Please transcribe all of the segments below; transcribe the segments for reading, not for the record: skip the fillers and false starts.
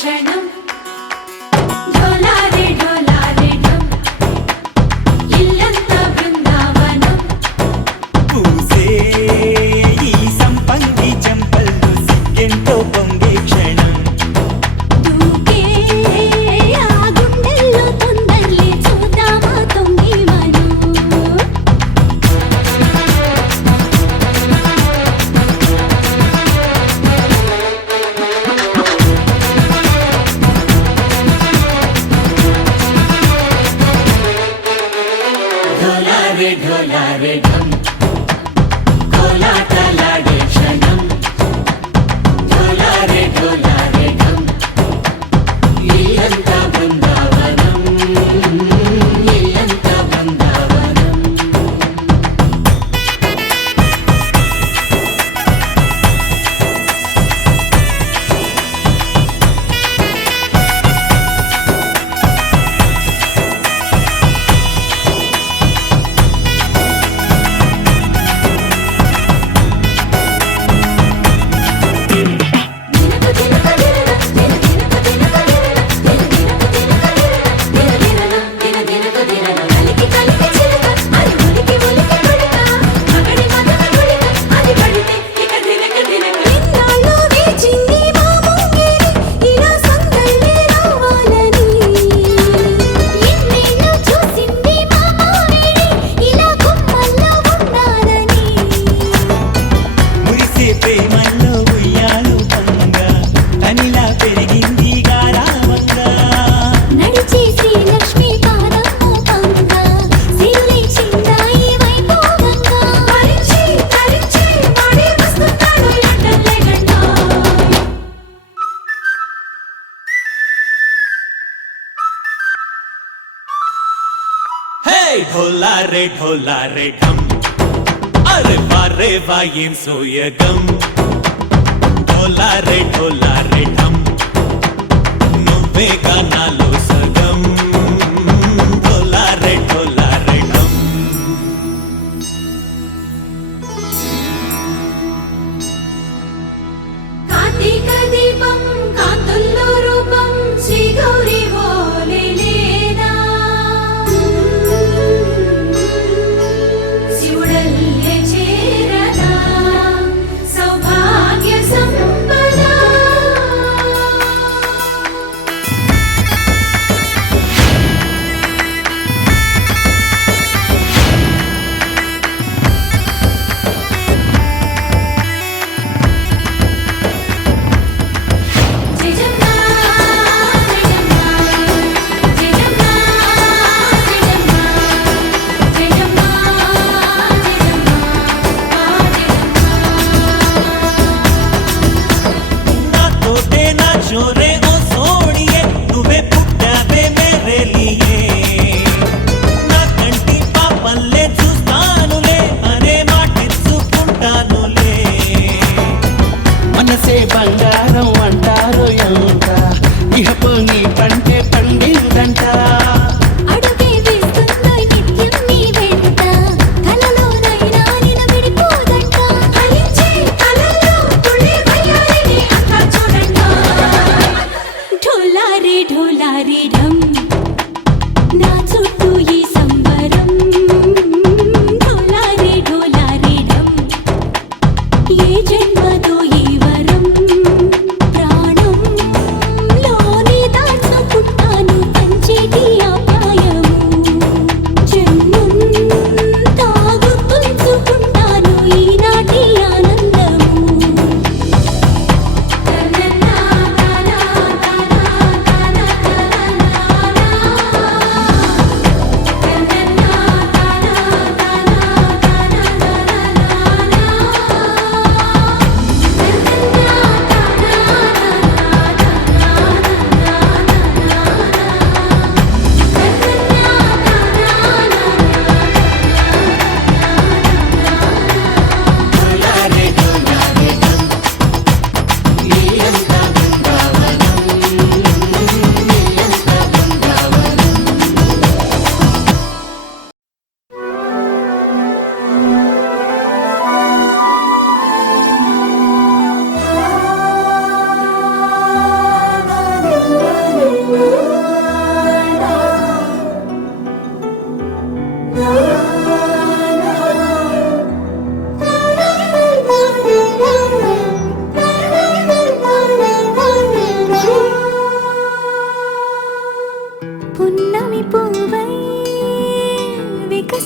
క్షణం ఢోలారే ఢోలారే ఢం ఇల్లంతా బృందావనం పూసే ఈ సంపంగి చెంపల్లో సిగ్గెంతో పొంగే క్షణం దూకే ఆ గుండెల్లో తొందల్లి చూద్దామా తొంగి మనం ఢోలారే ఢోలారే ఢం కోలాటలాడే క్షణం ఢోలారే ఢోలారే ఢం ఇల్లంతా బృందావనం ఇల్లంతా బృందావనం మురిసే ప్రేమల్లో ఉయ్యాలు పంగా తనిలా పెరిగింది గారావంగా నడిచే శ్రీలక్ష్మి పాదము పంగా సిరులై చిందాయి వైభోగంగా పరిచి పరిచి వాడి వస్తున్నాడు ఎండలే గంట హే ఢోలారే ఢోలారే ఢం అరే వారే వాయేం సోయగం ఢోలారే ఢోలారే ఢం నువ్వే గానాలో సగం ఢోలారే ఢోలారే ఢం కార్తీక దీపం కాంతుల్లో రూపం శ్రీ గౌరీ ఓలే లేనా శివుడల్లే చేరదా సౌభాగ్య సంపద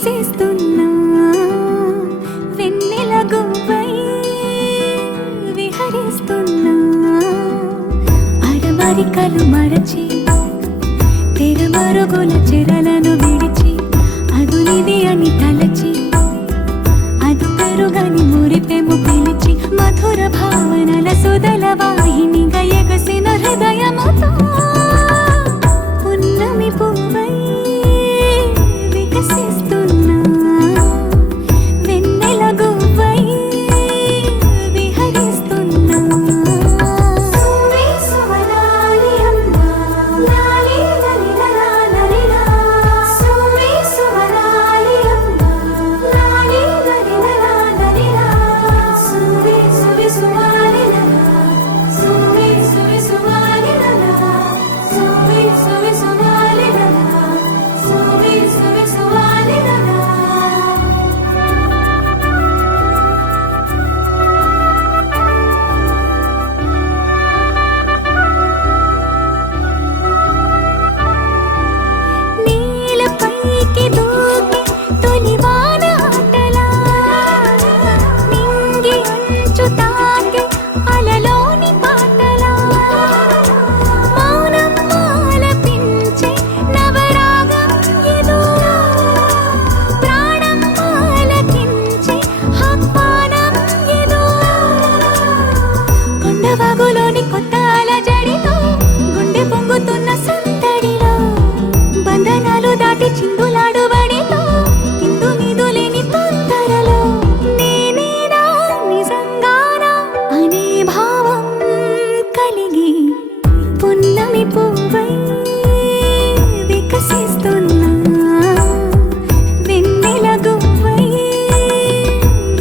వికసిస్తున్నా వెన్నెల గువ్వై విహరిస్తున్నా అరమరికలు మరచి తెరమరుగుల చెరలను విడిచి అదునిది అని తలచి అది పెరుగని మురిపెము పిలిచి మధుర భావనల సుదల వాహినిగా ఎగసిన హృదయముతో పున్నమి పువ్వై వికసిస్తున్నా వెన్నెల గువ్వై విహరిస్తున్నా సువి సువనాలి అమ్మా లాలి లలి లలాలలిలా సువి సువనాలి అమ్మా లాలి లలి లలాలలిలా సువి సువి సువాలి లలా సువి సువి సువాలి లలా సువి సువి సువాలి లలా సువి సువి సువాలి లలా నీలపైకి దూకి తొలివాన ఆటలా నింగి అంచు తాకి అలలోని పాటలా మౌనం ఆలపించే నవరాగం ఇదో ప్రాణం ఆలకించే ఆహ్వానం ఇదో కొండవాగులోని కొత్త అలజడితో గుండె పొంగుతున్న సందడిలో బంధనాలు దాటి చిందులాడు బడిలో ఇందు మీదు లేని తొందరలో నేనేనా నిజంగానా అనే భావం కలిగి పున్నమి పువ్వై వికసిస్తున్నా వెన్నెల గువ్వై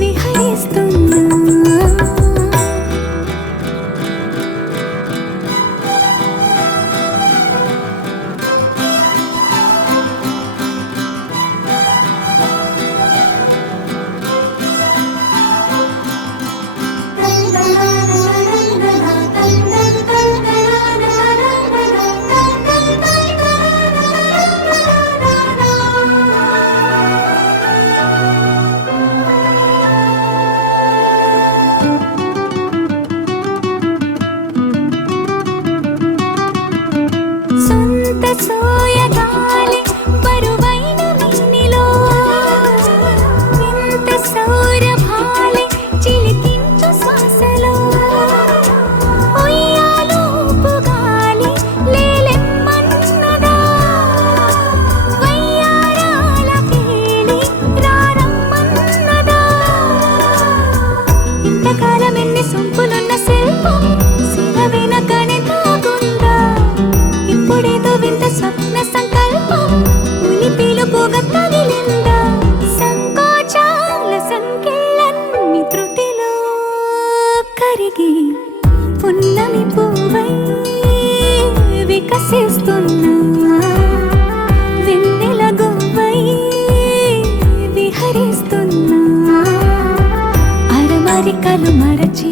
విహరిస్తున్నా సొంత సోయగాలి బరువైన వీణిలో వింత సౌరభాలి చిలికించు శ్వాసలో ఉయ్యాలూపు గాలి లేలెమ్మన్నదా వయ్యారాల కేళి రారమ్మన్నదా ఇంతకాలం ఎన్ని సొంపులున్న శిల్పం శిల వెనకనే తాగుందా ఇప్పుడేదో వింత స్వప్న సంకల్పం ఉలి పిలుపుగా తగిలిందా సంకోచాల సంఖ్యలన్నీ త్రుటిలో కరిగి పున్నమి పువ్వై వికసిస్తున్నా వెన్నెల గువ్వై విహరిస్తున్నా అరమరికలు మరచి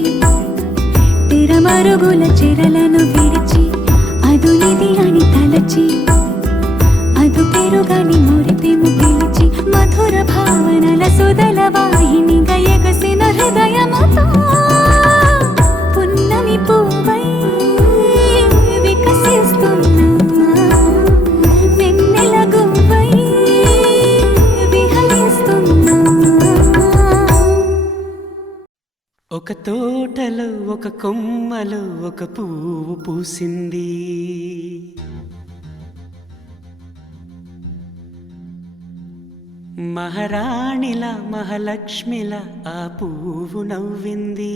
తెరమరుగుల చెరలను విడిచి అదునిది అని తలచి అదు పెరుగని మురిపెము పిలిచి మధుర భావనల సుదల వాహినిగా ఎగసిన హృదయముతో పున్నమి పువ్వై వికసిస్తున్నా వెన్నెల గువ్వై విహరిస్తున్నా ఒక తోటలో ఒక కొమ్మలో ఒక పువ్వు పూసింది మహారాణిల మహాలక్ష్మిల ఆ పువ్వు నవ్వింది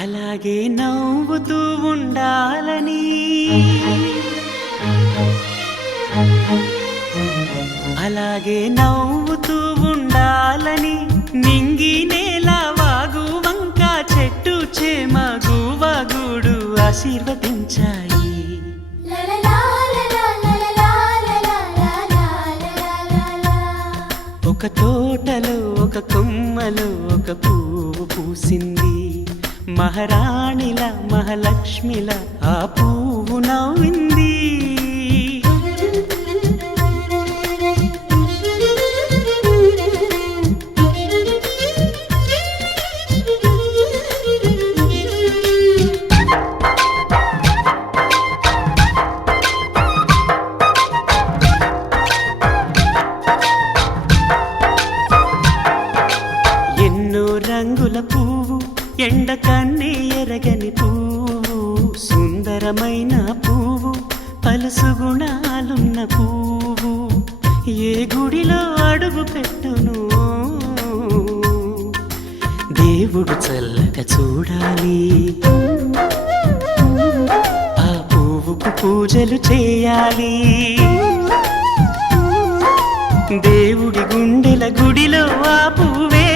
అలాగే నవ్వుతూ ఉండాలని అలాగే నవ్వుతూ ఉండాలని నింగి నేల వాగు వంక చెట్టు చేమ గువగుడు ఆశీర్వదించాయి ఒక తోటలో ఒక కొమ్మలో ఒక పువ్వు పూసింది మహారాణిల మహాలక్ష్మిల ఆ పువ్వు నవ్వింది పలుసు గుణాలున్న పువ్వు ఏ గుడిలో అడుగు పెట్టును దేవుడు చల్లగా చూడాలి ఆ పువ్వుకు పూజలు చేయాలి దేవుడి గుండెల గుడిలో ఆ పువ్వే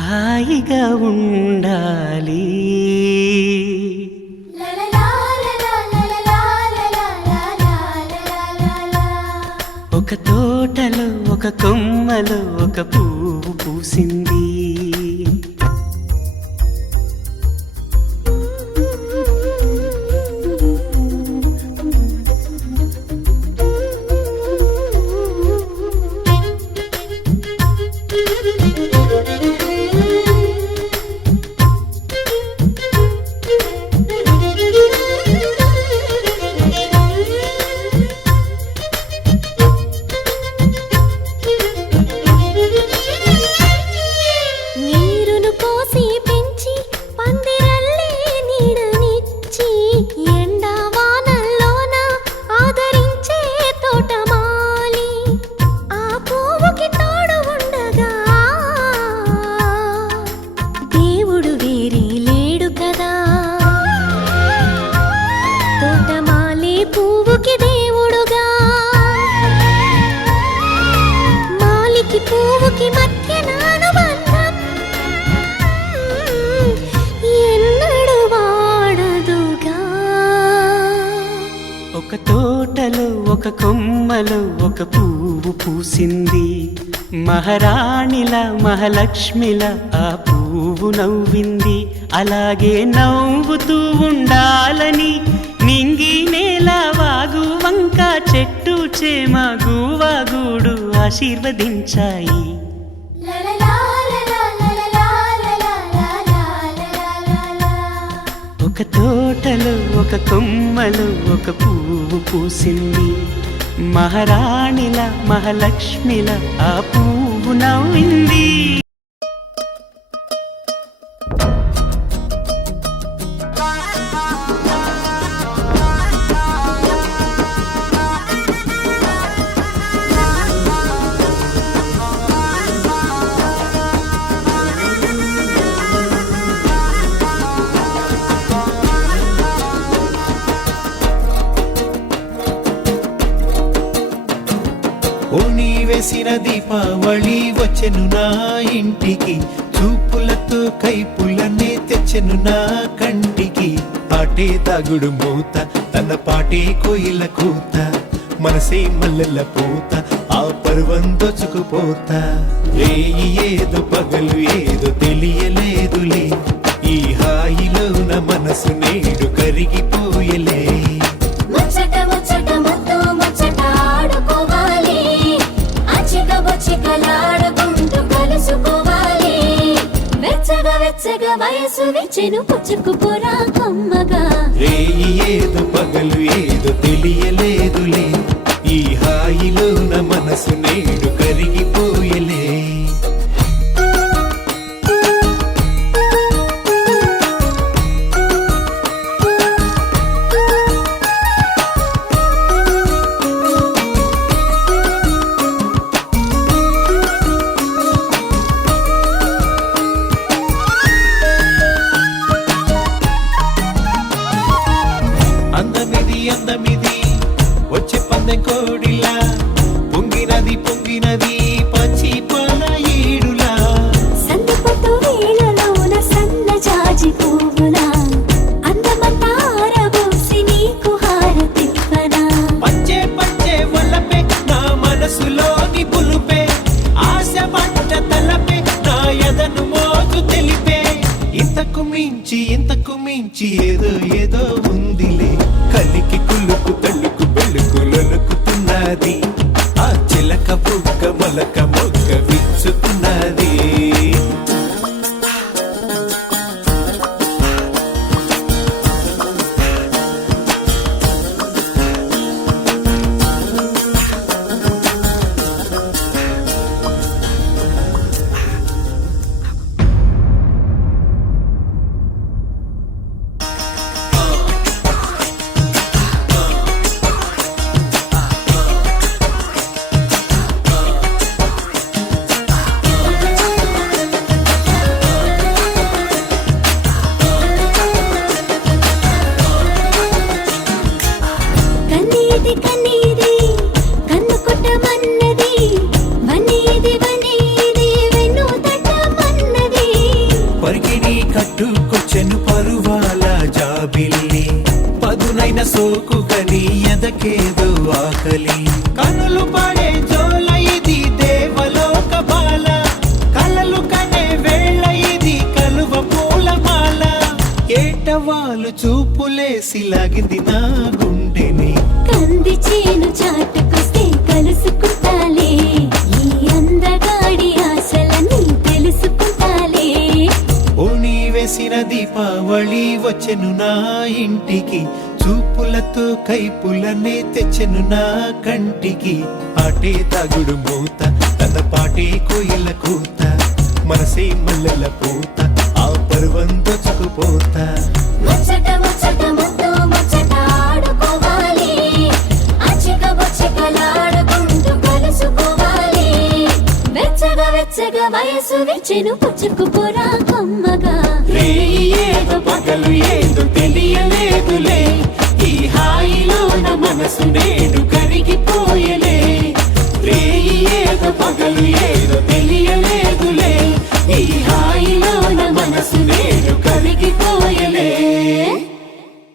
హాయిగా ఉండాలి. ఒక తోటలో ఒక కొమ్మలో ఒక పువ్వు పూసింది ఒక తోటలో ఒక కొమ్మలో ఒక పువ్వు పూసింది మహారాణిల మహాలక్ష్మిల ఆ పువ్వు నవ్వింది అలాగే నవ్వుతూ ఉండాలని నింగి నేల వాగు వంక చెట్టు చేమ గువాగూడు ఆశీర్వదించాయి. ఒక తోటలో ఒక కొమ్మలో ఒక పువ్వు పూసింది మహారాణిల మహాలక్ష్మిల ఆ పువ్వు నవ్వింది. ఓణి వేసిన దీపావళి వచ్చెను నా ఇంటికి చూపులతో కైపులనే తెచ్చెను నా కంటికి పాటే తాగుడు మూత తన పాటే కోయిల కూత మనసే మల్లెల పూత ఆ పర్వం దోచుకుపోతా రేయి ఏదో పగలు ఏదో తెలియలేదులే ఈ హాయిలో నా మనసు నేడు కరిగిపోయలే. ముచ్చట ముచ్చట ముద్దు ముచ్చట ఆడుకోవాలి చికలాడుకుంటూ కలుసుకోవాలి వెచ్చగా వెచ్చగా వయసు విచ్చెను పుచ్చుకుపోరా కొమ్మగా రేయి ఏదో పగలు ఏదో తెలియలేదులే ఈ హాయిలో నా మనసు నేడు కరిగిపోయలే. పదునైన సోకు కని ఎదకేదో ఆకలి కనులు పడే జోల ఇది దేవలోక బాల కలలు కనే వేళ ఇది కలువ పూలమాల ఏటవాలు చూపులేసి లాగింది నా గుండెని కంది చేను చాటుకొస్తే కలుసుకుంటాలే ఈ అందగాడి ఆశలని తెలుసుకుంటాలే ఓణి వేసిన దీపావళి వచ్చెను నా ఇంటికి చూపులతో కైపులనే తెచ్చెను నా కంటికి ఆటే తాగుడు మూత తన పాటే కోయిల కూత మనసే మల్లెల పూత ఆ పర్వం దొచ్చుకుపోతా ముచ్చట ముచ్చట ముద్దు ముచ్చట ఆడుకోవాలి అచ్చక బొచ్చకలాడుకుంటూ కలుసుకోవాలి వెచ్చగా వెచ్చగా వయసు విచ్చెను పుచ్చుకుపోరా కమ్మగా రేయి ఏదో పగలు ఏదో తెలియలేదులే ఈ హాయిలో నా మనసు నేడు కరిగిపోయలే రేయి ఏదో పగలు ఏదో తెలియలేదులే ఈ హాయిలో నా మనసు